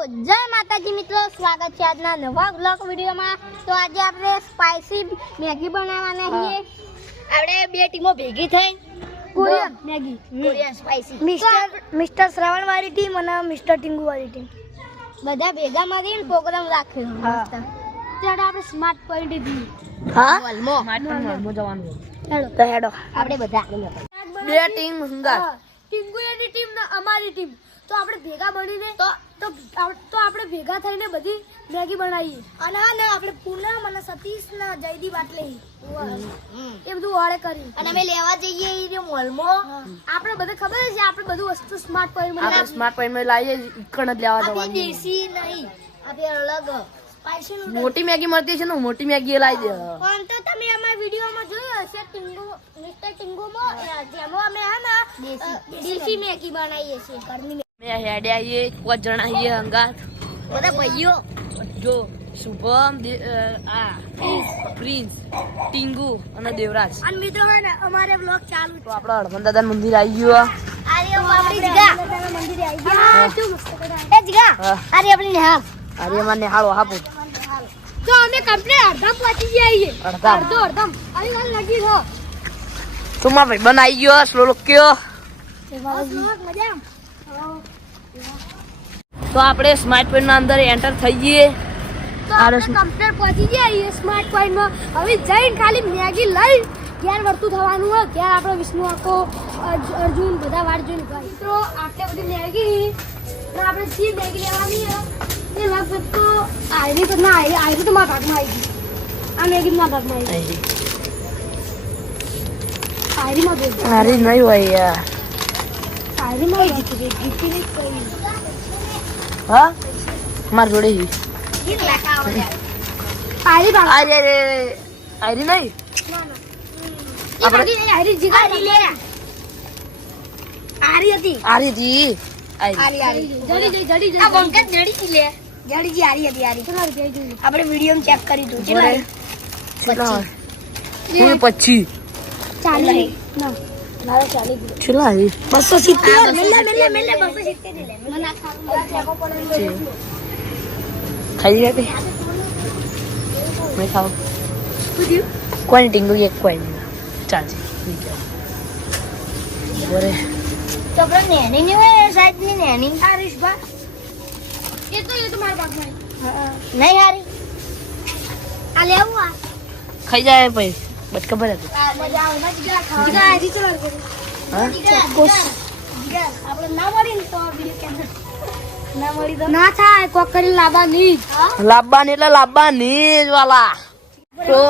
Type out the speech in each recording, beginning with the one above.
જય માતાજી મિત્રો, સ્વાગત છે આજના નવા બ્લોગ વિડીયોમાં। તો આજે આપણે સ્પાઈસી મેગી બનાવવાના છીએ। આપણે બે ટીમો ભેગી થઈ Korean Maggi, Korean spicy. Mister Shravan વાળી ટીમ અને મિસ્ટર ટીંગુ વાળી ટીમ બધા ભેગા મળીને પ્રોગ્રામ રાખ્યો મસ્ત। ત્યારે આપણે સ્માર્ટ પોઈન્ટ દી સ્માર્ટ પોઈન્ટ જવાનું તો હેડો આપણે બધા બે ટીમ હંગાત ટીંગુની ટીમ ને અમારી ટીમ તો આપણે ભેગા બનીને તો આપણે ભેગા થઈને બધી મેગી બનાવીએ। અને આપણે પૂનમ અને સતીશ ને જયદીપ આટલે એ બધું વાળે કરી અને અમે લેવા જઈએ એ મોલમાં આપણે બધે ખબર છે આપણે બધું વસ્તુ સ્માર્ટ પોઈન્ટ માં આપણે સ્માર્ટ પોઈન્ટ માં લાવીએ ઇકણ જ લેવા આપણે જવાનું દેશી નહીં આપણે અલગ સ્પાઈસી મોટી મેગી મળતી છે ને મોટી મેગી લાવી દે પણ તો તમે અમારા વિડિયોમાં જોયું હશે ટીંગુ મિસ્ટર ટીંગુમાં જેમાં અમે હે ને દેશી મેગી બનાવીએ છીએ ઘરની મે હેડે આવીએ પાંચ જણા આવીએ હંગાત બધા ભાઈઓ જો શુભમ પ્રિન્સ ટીંગુ અને દેવરાજ અને મિત્રો હે ને અમારે વ્લોગ ચાલુ તો આપણે હનુમાન દાદા મંદિર આવી ગયું આરે આપણી જગા મંદિરે આવી ગયા એ જગા આરે આપણી ને હા અરે મને હાલો હાપુ જો અમે કમ્પ્લીટ અડધા પહોંચી ગયા અડધા અડધા આવી વાત લાગી છો સુમા ભાઈ બનાવી ગયો સ્લો લોક્યો મજા તો આપણે સ્માર્ટ પોઈન્ટ ના અંદર એન્ટર થઈ ગઈએ તો આપણે કમ્પ્લીટ પહોંચી ગયા સ્માર્ટ પોઈન્ટ માં હવે જઈને ખાલી મેગી લઈ ઘેર વર્તું થવાનું હોય ઘેર આપણો વિષ્ણુ આખો અર્જુન બધા વાર જોઈને ભાઈ મિત્રો આટલી બધી મેગી તો આપણે જે મેગી લેવાની એ લગભગ તો આયરી તો ના આયરી તો મારા ભાગમાં આવી ગઈ આ મેગી મારા ભાગમાં આવી ગઈ આયરીમાં ગઈ અરે નહીં હોય યાર આયરીમાં જીતી ગઈ હા માર જોડે હી આયરી ભાગ અરે અરે અરે નહીં આપણે આયરી જીગા લે આરી હતી આરી જી આરી જડી આ બંકત જડી થી લે જડી જી આરી હતી આરી તમારે કે જોઈ આપણે વિડિયો માં ચેક કરી દઉં કેટલા હું 25 ચાલી ના મારો ચાલી ચલા હી 270 મેલે 270 લે મને ખાવું ખાઈ ગયા કે મેં ખાવ કોણ ટીંગુ એક કોણ ચાલશે ઠીક છે બોરે તો આપણે નેની ની હોય સાઈડ ની નેની હારીશ બા એ તો મારા ભાગમાં નહીં હારી આ લેવું આ ખાઈ જાય ભાઈ બસ ખબર હતી મજા આવે મજા ખાવા આજી ચલો હા આપણે ના મળી ને તો વિડિયો કેન્સલ ના મળી તો ના થાય કોક કરી લાબા ની લાવવાની એટલે લાવવાની જ વાલા તો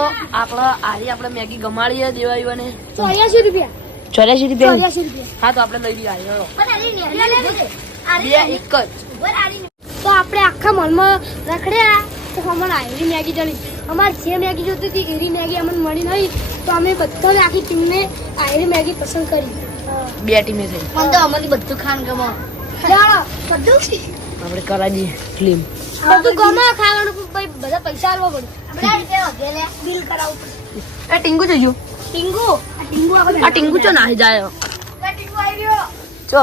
આપણે મેગી ગમાડીએ દેવાયુને 84 રૂપિયા 84 રૂપિયા 84 રૂપિયા હા તો આપણે લઈ લઈએ આવ્યો પણ બે એક જ તો આપણે આખા મોલમાં રખડ્યા તો અમને આયરી મેગી જડી અમારે જે મેગી જોતી હતી એરી મેગી અમને મળી નહીં તો અમે બધાને આખી ટીમને આયરી મેગી પસંદ કરી બે ટીમે થઈ પણ તો અમને બધું ખાવાનું ગમે ચાલો બધું આપણે કરાવી ફિલ્મ બધું ગમે ખાવાનું પણ બધા પૈસા આલવા પડે આપણે બિલ કરાવવું એ ટીંગુ જોયું ટીંગુ આપણે આ ટીંગુ ચો નાહી જાય ટીંગુ આવ્યો ચો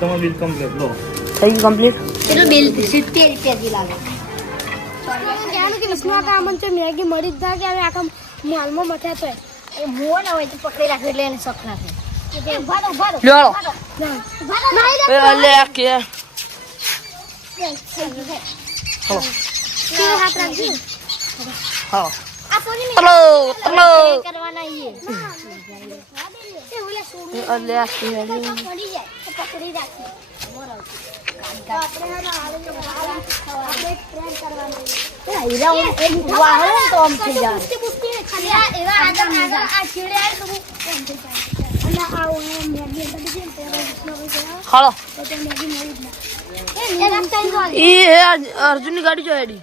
તમારું બિલ કમ્પ્લીટ લો થઈ ગયું કમ્પ્લીટ કેટલું બિલ 70 રૂપિયા લાગે કહેવાનું કે વિષ્ણુ આમન છે મેગી મળી જ કે અમે આખા મોલમાં મથ્યા તો એ મોન હોય તો પકડી રાખે એટલે એને શોખ ના થાય ઉભા લ્યો ઉભા એ લે કે હાથ રાખજો હા આ સોની તલો તલો કરવાના ઈએ એ ઓલા સોની એ લે કે પડી જાય તો પકડી રાખી તો આપણે હા આપણે ટ્રેન કરવાનું એ હીરા એક વાહો તો આમ થઈ જાય ખાલી એવા આગળ આ છેડે આવે તો એમ થઈ જાય અને આ મેગી બધી છે તે હાલો તો તે મેગી મળી જ ના એ રસ્તા જો એ અર્જુનની ગાડી જો હેડી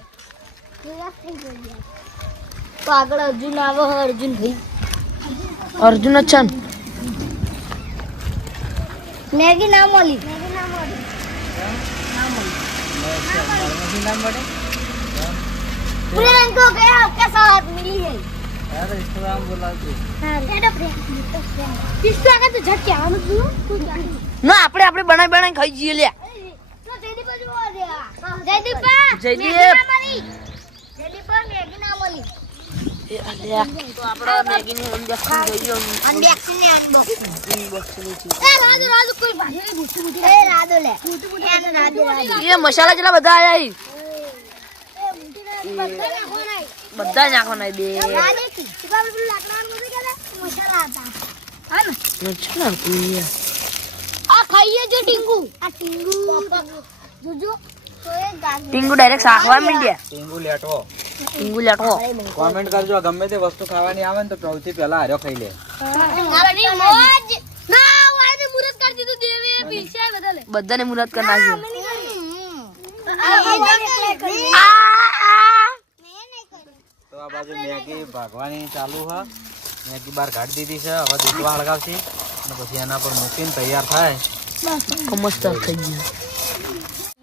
તો આગળ અર્જુન આવો અર્જુન ભાઈ અર્જુન અચ્છા મેગી ના મળી प्रियंका को क्या आपके साथ मिली है કિસ્સો આગળ તો ઝટ કહેવાનું જ નહોતું. તું જાણી. ના આપણે બનાવી ખાઈ જઈએ લે તો જયદીપ જ જોવા દે. જયદીપા, જયદીપ. મેગી ના મળી. જયદીપા, મેગી ના મળી. એ અલ્યા તો આપણે મેગીની અનબોક્સિંગ જોઈએ અનબોક્સિંગ ને અનબોક્સિંગ. અનબોક્સિંગ રાધુ કોઈ ભાજી મોટી મોટી. એ રાધુ લે. રાધુ. એ મસાલા કેટલા બધા આયા ઈ? બધા નાખવાના. બધા નાખવાના બે રાધે કી. તું પેલું લાકડાનું બધું કે મસાલા હતા. હા ને? મસાલા કોઈ આ ખાઈએ જો ટીંગુ. આ ટીંગુ. જોજો. તો એ ગાજર. ટીંગુ ડાયરેક્ટ શાકવા માંડ્યા ટીંગુ લેટવો ટીંગુ લેટો કોમેન્ટ કરજો ગમે તે વસ્તુ ખાવાની આવે ને તો સૌથી પહેલા હાર્યો ખાઈ લે મારી મોજ. ના, વાયને મુરત કરી દીધું દેવે પીછે બદલે. બધાને મુરત કરી નાખ્યું તો આ બાજુ મેગી ભાગવાની ચાલુ છે મેગી બહાર કાઢી દીધી છે હવે દૂધવા હળગાવશે અને પછી એના પર મૂકીને તૈયાર થાય મસ્ત થઈ ગયું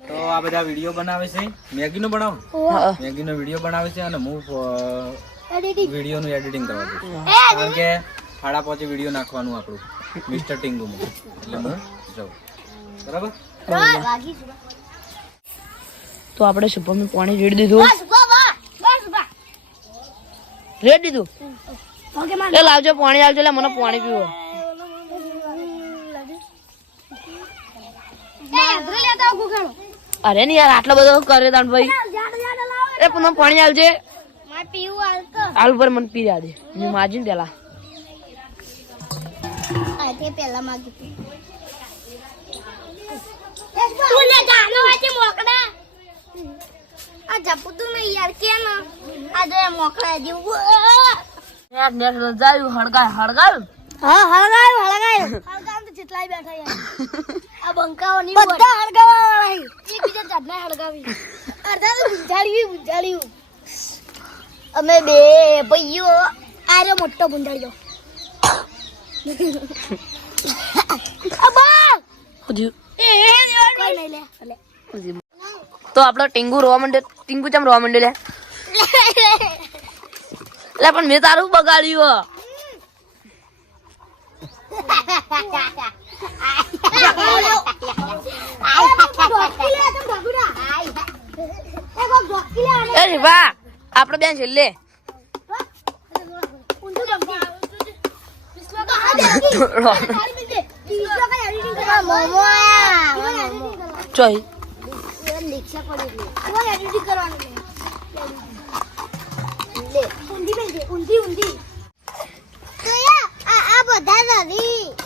તો આ બધા વિડીયો બનાવે છે મેગીનો બનાવો હા. મેગીનો વિડીયો બનાવે છે અને હું એડિટિંગ. વિડીયોનું એડિટિંગ કરવા દઉં કારણ કે 5:30 વિડીયો નાખવાનું આપણું મિસ્ટર ટીંગુમાં એટલે હું જાઉં બરાબર વાગી સુબા. તો આપણે સુપરમાં પાણી રેડી દીધું બસ બસ બસ બસ. રેડી દીધું ઓકે માર. એ લાવજો પાણી આવજો લે મને પાણી પીવો એ ભરે લેતા આવ ગુગાડો. અરે ને યાર આટલો બધો કરે તાણ ભાઈ જાડ જાડ લાવ. એ મને પાણી આવજે માર પીવું આલતો. હાલ ઉપર મને પી જા દે હું માજીને પેલા આ તે પહેલા માગી તું. તું લે જાનો વાચે મોકડા. આ જપતું નહીં યાર કેમ આ જો મોકડા જેવું. નેટ નેટ રજાયું હળગાયું હા હળગાયો હળગાયો તો જેટલાય બેઠા યાર આ બંકાઓ ની બધા હળગાવા વાળા એકબીજા જાડને હળગાવી અડધા તો ગુંજાળ્યું અમે બે ભાઈઓ આરે મોટો ગુંજાળ્યો અબા હજુ એ કોઈ નહીં લે તો આપણો ટીંગુ રોવા માંડે ટીંગુ ચમ રોવા માંડે લે લે પણ મેં તારું બગાડ્યું એ રીવા આપણે બેન છેલ્લે ચોઈ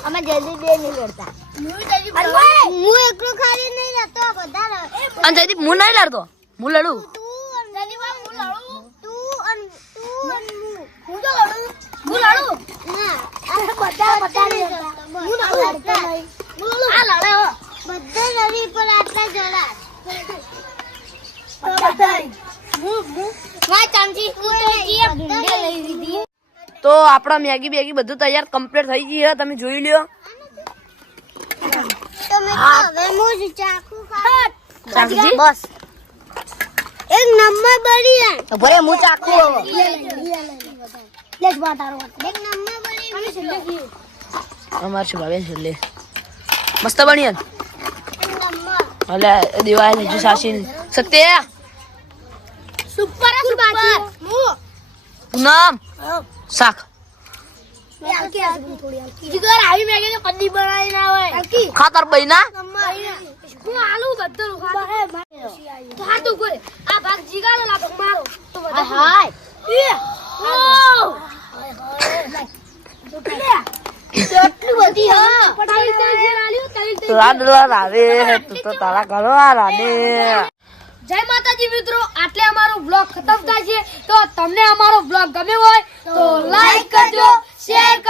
અમે જલ્દી બે નહીં લડતા હું એકલો ખાલી નહીં રહેતો બધા અને જયદીપ હું નહીં લડતો હું લડું તો આપણા મેગી બેગી બધું તૈયાર કમ્પ્લીટ થઈ ગઈ છે તમે જોઈ લ્યો ચાકુજી બસ એક નંબર બળી ભરે હું ચાકુ લેસ બાટારો એક નંબર બળી અમે છેલ્લે ગયું અમાર શું ભાવે છેલ્લે મસ્ત બની એક નંબર અલે દિવાળી હજુ સાસી સત્ય સુપર સુપર પૂનમ શાક જીગર આવી મેગી તો કદી બનાવી ના હોય ખાતર બઈના હું આલુ બધું તો હાથ ઉપર આ ભાગ જીગાડો ના ભાગ મારો તો હાય કેટલી બધી હા રાડલા રાવે તું તો તારા ઘરવા રાને જય માતાજી મિત્રો આટલે અમારો બ્લોગ ખતમ થાય છે તો તમને અમારો બ્લોગ ગમ્યો હોય તો લાઈક કરજો શેર કરજો